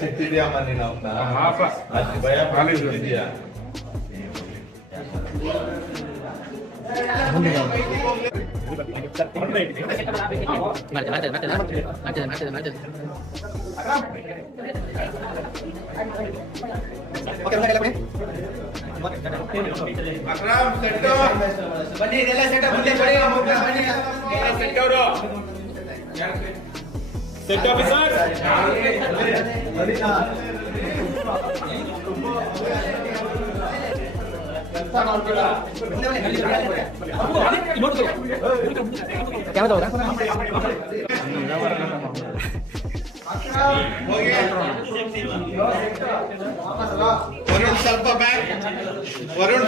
ಸಿಕ್ತಿದ್ಯಾ ಮನೆ ನಾವು ಭಯ ಪಾಲಿಸಿದ್ಯಾ ಬನ್ನಿ ಇದೆಲ್ಲ ಸೆಟ್ ಮುಂದೆ ಸೆಟ್ ಆಫೀಸರ್ ವರುಣ್ ಸ್ವಲ್ಪ ಬ್ಯಾಕ್ ವರುಣ್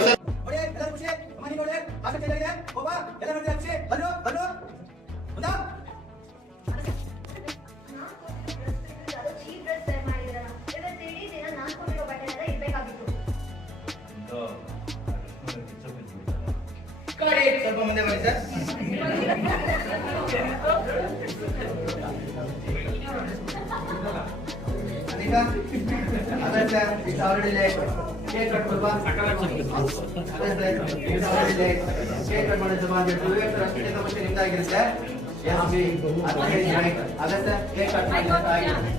ಸ್ವಲ್ಪ ಮುಂದೆ ಬನ್ನಿ sir. It's already late. Cake cut ಕೊಡ್ಬಾ. It's already late. Cake cut ಮಾಡೋದು ಬಂದು 2 years ಅಷ್ಟೇ ಮುಂಚೆ ನಿಮ್ದಾಗಿರುತ್ತೆ. ಅಗಸ್ತ ಕೇಕ್ ಕಟ್ ಮಾಡಿ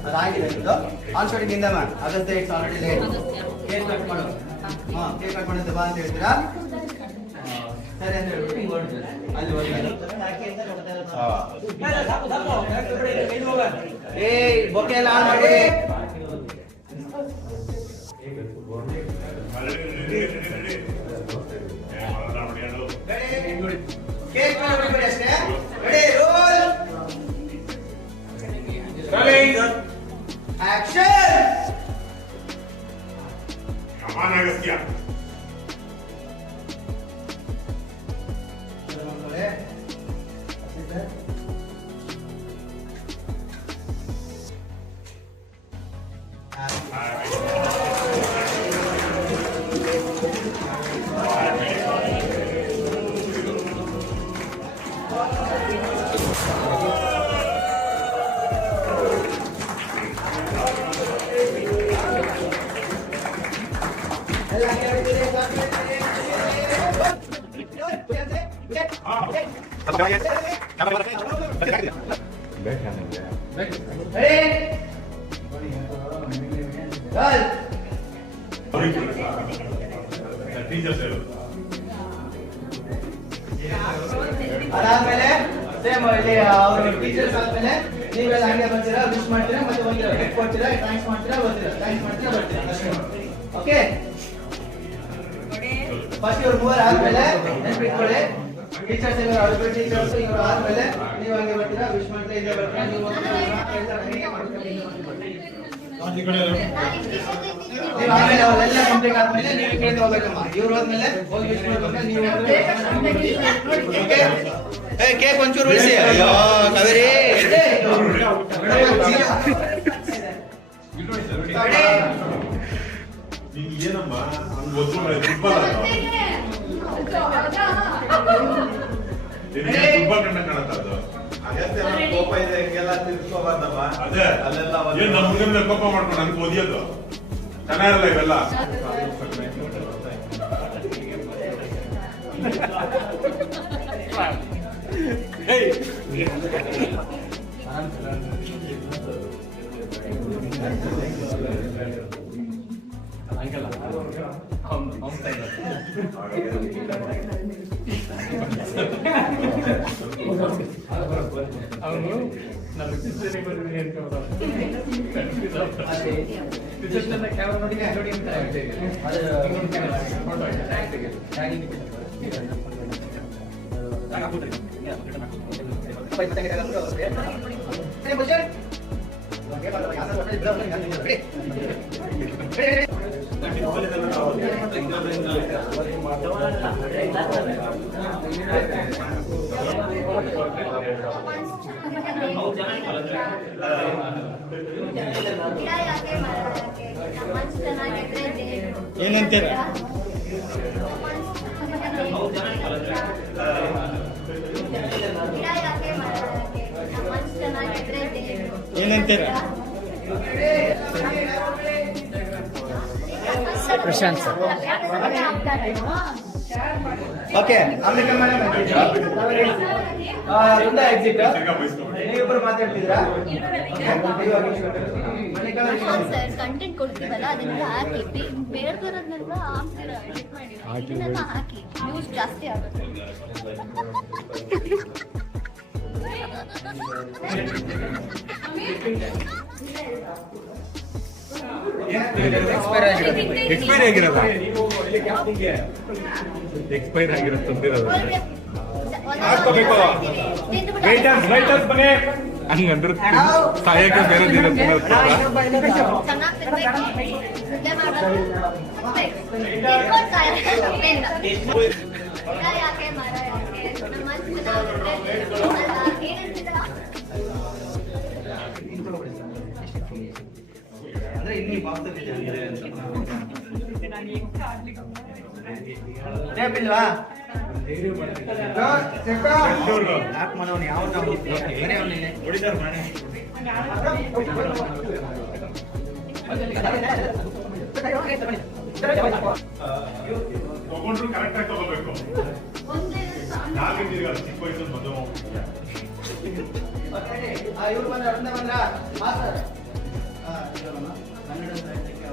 ಅದಾಗಿದೆ ಇದು ಆನ್ ಶೂಟಿಂಗ್ ಇಂದ ಮಾಡಿ ಅಗಸ್ತ it's already late cake cut ಮಾಡು ಕೇಕ್ ಕಟ್ ಮಾಡೋದು ಬಾ ಅಂತ ಹೇಳ್ತೀರಾ ಸರಿ ಅಂದ್ರೆ ಅಲ್ಲಿ ಹೋಗಿ ಏಯ್ ಬೊಕ್ಕೆ ಎಲ್ಲ ಆನ್ ಮಾಡಿ ಕೇಕ್ ಮಾಡಿ ಅಷ್ಟೇ ready roll Action! Come on, Agastya. ಅದಾದ್ಮೇಲೆ ಸೇಮ್ ಇಲ್ಲಿ ಅವರು ಟೀಚರ್ಸ್ ಆದ್ಮೇಲೆ ನೀವೆಲ್ಲ ಹಂಗೆ ಬರ್ತೀರಾ ವಿಶ್ ಮಾಡ್ತೀರಾ ಮತ್ತೆ ಹೋಗಿರಾ ಗಿಫ್ಟ್ ಕೊಡ್ತೀರಾ ಥ್ಯಾಂಕ್ಸ್ ಮಾಡ್ತೀರಾ ಬರ್ತೀರಾ ಥ್ಯಾಂಕ್ಸ್ ಮಾಡ್ತೀರಾ ಬರ್ತೀರಾ ಅಷ್ಟೇ ಓಕೆ ಫಸ್ಟ್ ಇವ್ರು ಮೂವರು ಆದ್ಮೇಲೆ ನೆನ್ಪಿಟ್ಕೊಳ್ಳಿ ಟೀಚರ್ಸ್ ಇವರು ಅವ್ರ ಟೀಚರ್ಸ್ ಇವರು ಆದ್ಮೇಲೆ ನೀವು ಹಂಗೆ ಬರ್ತೀರಾ ವಿಶ್ ಮಾಡ್ತೀರಾ ಇಲ್ಲೇ ಬರ್ತೀರಾ ನೀವು ನೀವು ಆಮೇಲೆ ಅವರೆಲ್ಲ ಕಂಪ್ಲೀಟ್ ಆದ್ಮೇಲೆ ನೀವು ಈ ಕಡೆ ಹೋಗ್ಬೇಕಮ್ಮ ಇವ್ರು ಹೋದ್ಮೇಲೆ ಹೋಗಿ ವಿಶ್ ಮಾಡ್ಬೇಕು ನೀವು ಕೇಕ್ ಒಂಚೂರು ಉಳಿಸಿ ಅಯ್ಯೋ ಕಾವೇರಿ ಏನಮ್ಮ ಫುಟ್ಬಾಲ್ ಕಾಣತ್ತದು ಕೋಪ ಇದೆ ಹಿಂಗೆಲ್ಲ ತಿರ್ಸ್ಕೋಬಾರ್ದಮ್ಮ ಅದೇ ಅಲ್ಲೆಲ್ಲ ಏನ್ ನಮ್ಮ ಹುಡುಗನ ಕೋಪ ಮಾಡ್ಕೊಂಡು ನನ್ಗೆ ಓದಿಯೋದು ಚೆನ್ನಾಗಿರಲ್ಲ ಇವೆಲ್ಲ ಏನಂತೀರ ಪ್ರಶಾಂತ್ ಸರ್. ಓಕೆ ಆಮೇಲೆ ವೃಂದ ಎಕ್ಸಿಟ್. ನೀವಿಬ್ಬರು ಮಾತಾಡ್ತಿದ್ರಾ? ಸರ್ ಕಂಟೆಂಟ್ ಕೊಡ್ತೀವಲ್ಲ ಅದನ್ನೆಲ್ಲ ಹಾಕಿ ಬೇಡ್ದಿರೋದನ್ನೆಲ್ಲ ಇದನ್ನೆಲ್ಲ ಹಾಕಿ ನ್ಯೂಸ್ ಜಾಸ್ತಿ ಆಗುತ್ತೆ. ಎಕ್ಸ್ಪೈರ್ ಆಗಿರೋದ ಎಕ್ಸ್ಪೈರ್ ಆಗಿರೋದು ತಂದಿರೋದು ಹಂಗಂದ್ರೆ ಸಾಯಕ್ಕೆ ಬೇರೆ ದಿನ ಚೆನ್ನಾಗಿ ತಿನ್ಬೇಕು, ನಿದ್ದೆ ಮಾಡೋದು, ಯಾಕೆ ಮರ ಯಾಕೆ ನಮ್ಮ ಮನ್ಸು ಚೆನ್ನಾಗುತ್ತೆ ಏನ್ ಹೇಳ್ತಿದ್ದೀರಾ? ಅಂದ್ರೆ ಇಲ್ಲಿ ಬಾಕ್ಸಲ್ಲಿ ಇದೆ ಅಂತ. ಟೇಪ್ ಇಲ್ವಾ? ಯಾಕೆ ಮಾಡೋನು ಯಾವ ಬೇರೆ ಅವನಿಗೆ ತಗೊಂಡ್ರು ಕರೆಕ್ಟ್ ಆಗಿ ತಗೋಬೇಕು. ನಾಲ್ಕು ಚಿಕ್ಕ ವಯಸ್ಸು ಮದುವೆ ಇವ್ರು ಬಂದ್ರ ಬಂದ್ರ ಕನ್ನಡ ಸಾಹಿತ್ಯಕ್ಕೆ